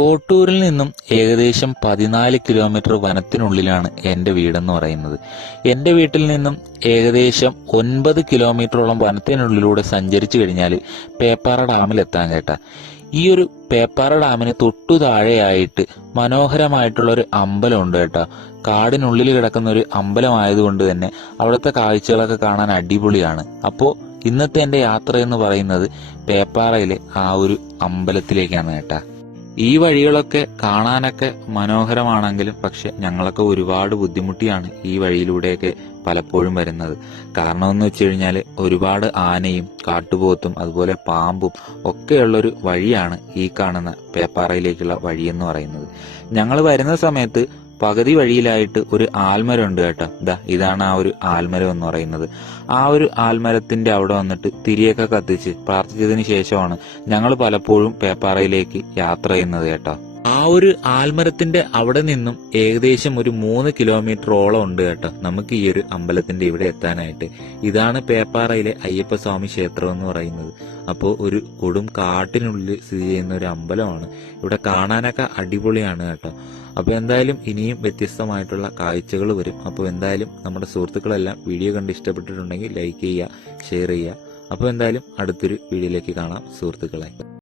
കോട്ടൂരിൽ നിന്നും ഏകദേശം പതിനാല് കിലോമീറ്റർ വനത്തിനുള്ളിലാണ് എന്റെ വീടെന്ന് പറയുന്നത്. എന്റെ വീട്ടിൽ നിന്നും ഏകദേശം ഒൻപത് കിലോമീറ്ററോളം വനത്തിനുള്ളിലൂടെ സഞ്ചരിച്ചു കഴിഞ്ഞാൽ പേപ്പാറ ഡാമിലെത്താൻ കേട്ടാ. ഈ ഒരു പേപ്പാറ ഡാമിന് തൊട്ടു താഴെയായിട്ട് മനോഹരമായിട്ടുള്ള ഒരു അമ്പലമുണ്ട് കേട്ടോ. കാടിനുള്ളിൽ കിടക്കുന്ന ഒരു അമ്പലമായതുകൊണ്ട് തന്നെ അവിടുത്തെ കാഴ്ചകളൊക്കെ കാണാൻ അടിപൊളിയാണ്. അപ്പോൾ ഇന്നത്തെ എന്റെ യാത്ര എന്ന് പറയുന്നത് പേപ്പാറയിലെ ആ ഒരു അമ്പലത്തിലേക്കാണ് കേട്ടാ. ഈ വഴികളൊക്കെ കാണാനൊക്കെ മനോഹരമാണെങ്കിലും പക്ഷെ ഞങ്ങളൊക്കെ ഒരുപാട് ബുദ്ധിമുട്ടിയാണ് ഈ വഴിയിലൂടെയൊക്കെ പലപ്പോഴും വരുന്നത്. കാരണം എന്ന് വെച്ച് കഴിഞ്ഞാൽ ഒരുപാട് ആനയും കാട്ടുപോത്തും അതുപോലെ പാമ്പും ഒക്കെയുള്ളൊരു വഴിയാണ് ഈ കാണുന്ന പേപ്പാറയിലേക്കുള്ള വഴിയെന്ന് പറയുന്നത്. ഞങ്ങൾ വരുന്ന സമയത്ത് പകുതി വഴിയിലായിട്ട് ഒരു ആൽമരം ഉണ്ട് കേട്ടോ. ഇതാ ഇതാണ് ആ ഒരു ആൽമരം എന്ന് പറയുന്നത്. ആ ഒരു ആൽമരത്തിന്റെ അവിടെ വന്നിട്ട് തിരിയൊക്കെ കത്തിച്ച് പ്രാർത്ഥിച്ചതിന് ശേഷമാണ് ഞങ്ങൾ പലപ്പോഴും പേപ്പാറയിലേക്ക് യാത്ര ചെയ്യുന്നത് കേട്ടോ. ആ ഒരു ആൽമരത്തിന്റെ അവിടെ നിന്നും ഏകദേശം ഒരു മൂന്ന് കിലോമീറ്ററോളം ഉണ്ട് കേട്ടോ. നമുക്ക് ഈ ഒരു അമ്പലത്തിന്റെ ഇവിടെ എത്താനായിട്ട്. ഇതാണ് പേപ്പാറയിലെ അയ്യപ്പസ്വാമി ക്ഷേത്രം എന്ന് പറയുന്നത്. അപ്പോൾ ഒരു കൊടും കാട്ടിനുള്ളിൽ സ്ഥിതി ചെയ്യുന്ന ഒരു അമ്പലമാണ്. ഇവിടെ കാണാനൊക്കെ അടിപൊളിയാണ് കേട്ടോ. അപ്പോൾ എന്തായാലും ഇനിയും വ്യത്യസ്തമായിട്ടുള്ള കാഴ്ചകൾ വരും. അപ്പോൾ എന്തായാലും നമ്മുടെ സുഹൃത്തുക്കളെല്ലാം വീഡിയോ കണ്ട് ഇഷ്ടപ്പെട്ടിട്ടുണ്ടെങ്കിൽ ലൈക്ക് ചെയ്യുക ഷെയർ ചെയ്യുക. അപ്പോൾ എന്തായാലും അടുത്തൊരു വീഡിയോയിലേക്ക് കാണാം സുഹൃത്തുക്കളെ.